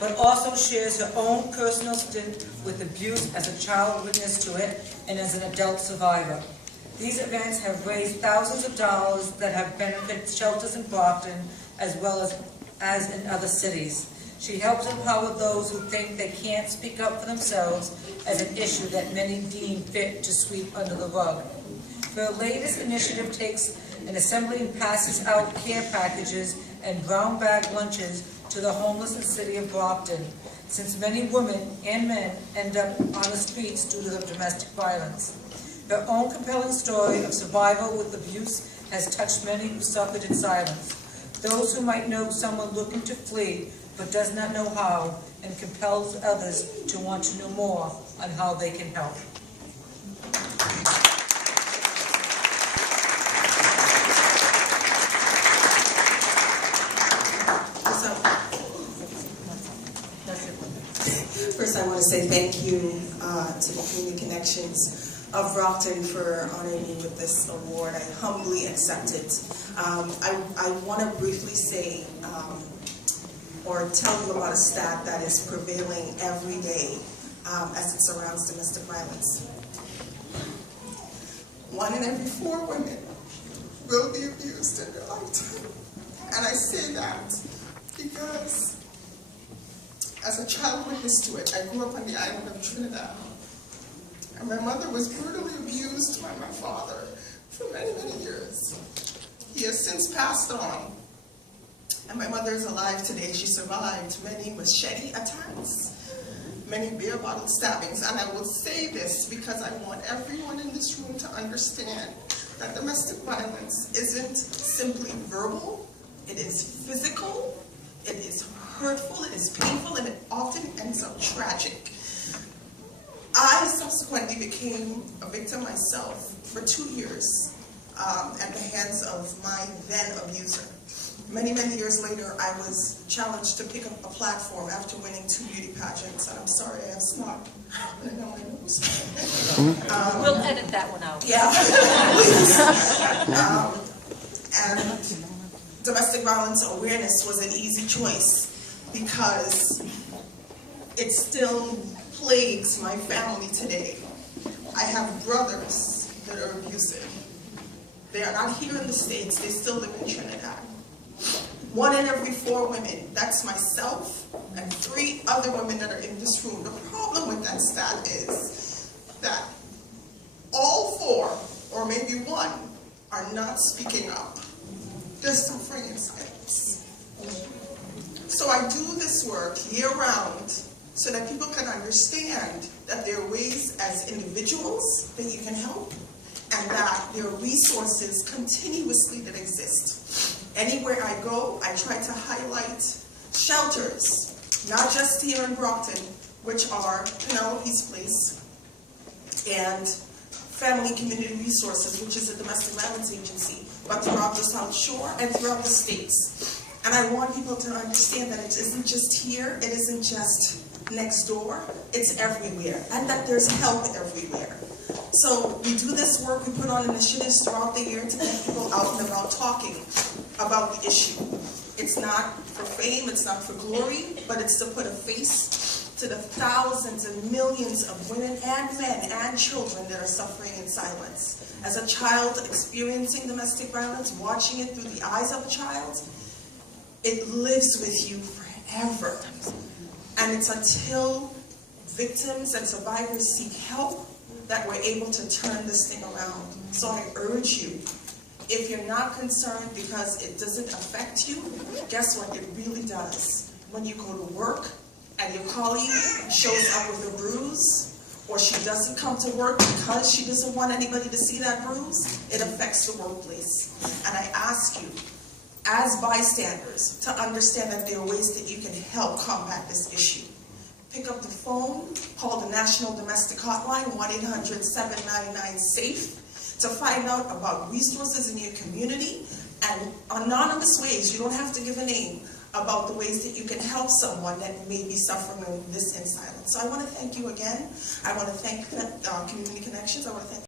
but also shares her own personal stint with abuse as a child witness to it and as an adult survivor. These events have raised thousands of dollars that have benefited shelters in Brockton as well as in other cities. She helps empower those who think they can't speak up for themselves as an issue that many deem fit to sweep under the rug. Her latest initiative takes an assembly and passes out care packages and brown bag lunches to the homeless in the city of Brockton, since many women and men end up on the streets due to the domestic violence. Her own compelling story of survival with abuse has touched many who suffered in silence. Those who might know someone looking to flee but does not know how, and compels others to want to know more on how they can help. First, I want to say thank you to the Community Connections of Brockton for honoring me with this award. I humbly accept it. I want to briefly say or tell you about a stat that is prevailing every day as it surrounds domestic violence. 1 in every 4 women will be abused in their lifetime. And I say that because as a child witness to it, I grew up on the island of Trinidad. And my mother was brutally abused by my father for many, many years. He has since passed on. And my mother is alive today. She survived many machete attacks, many beer bottle stabbings. And I will say this because I want everyone in this room to understand that domestic violence isn't simply verbal, it is physical, it is hurtful, it is painful, and it often ends up tragic. I subsequently became a victim myself for 2 years at the hands of my then abuser. Many, many years later, I was challenged to pick up a platform after winning 2 beauty pageants, and I'm sorry, I have snot running down my nose. We'll edit that one out. Yeah, please. And domestic violence awareness was an easy choice because it still plagues my family today. I have brothers that are abusive. They are not here in the States, they still live in Trinidad. 1 in every 4 women, that's myself and 3 other women that are in this room. The problem with that stat is that all 4, or maybe 1, are not speaking up. They're suffering in silence. So I do this work year-round so that people can understand that there are ways as individuals that you can help and that there are resources continuously that exist. Anywhere I go, I try to highlight shelters, not just here in Brockton, which are Penelope's Place and Family Community Resources, which is a domestic violence agency, but throughout the South Shore and throughout the states. And I want people to understand that it isn't just here, it isn't just next door, it's everywhere, and that there's help everywhere. So we do this work, we put on initiatives throughout the year to get people out and about talking about the issue. It's not for fame, it's not for glory, but it's to put a face to the thousands and millions of women and men and children that are suffering in silence. As a child experiencing domestic violence, watching it through the eyes of a child, it lives with you forever. And it's until victims and survivors seek help that we're able to turn this thing around. So I urge you, if you're not concerned because it doesn't affect you, guess what? It really does. When you go to work and your colleague shows up with a bruise, or she doesn't come to work because she doesn't want anybody to see that bruise, it affects the workplace. And I ask you, as bystanders, to understand that there are ways that you can help combat this issue. Pick up the phone, call the National Domestic Hotline, 1-800-799-SAFE, to find out about resources in your community and anonymous ways, you don't have to give a name, about the ways that you can help someone that may be suffering this in silence. So I want to thank you again. I want to thank Community Connections. I want to thank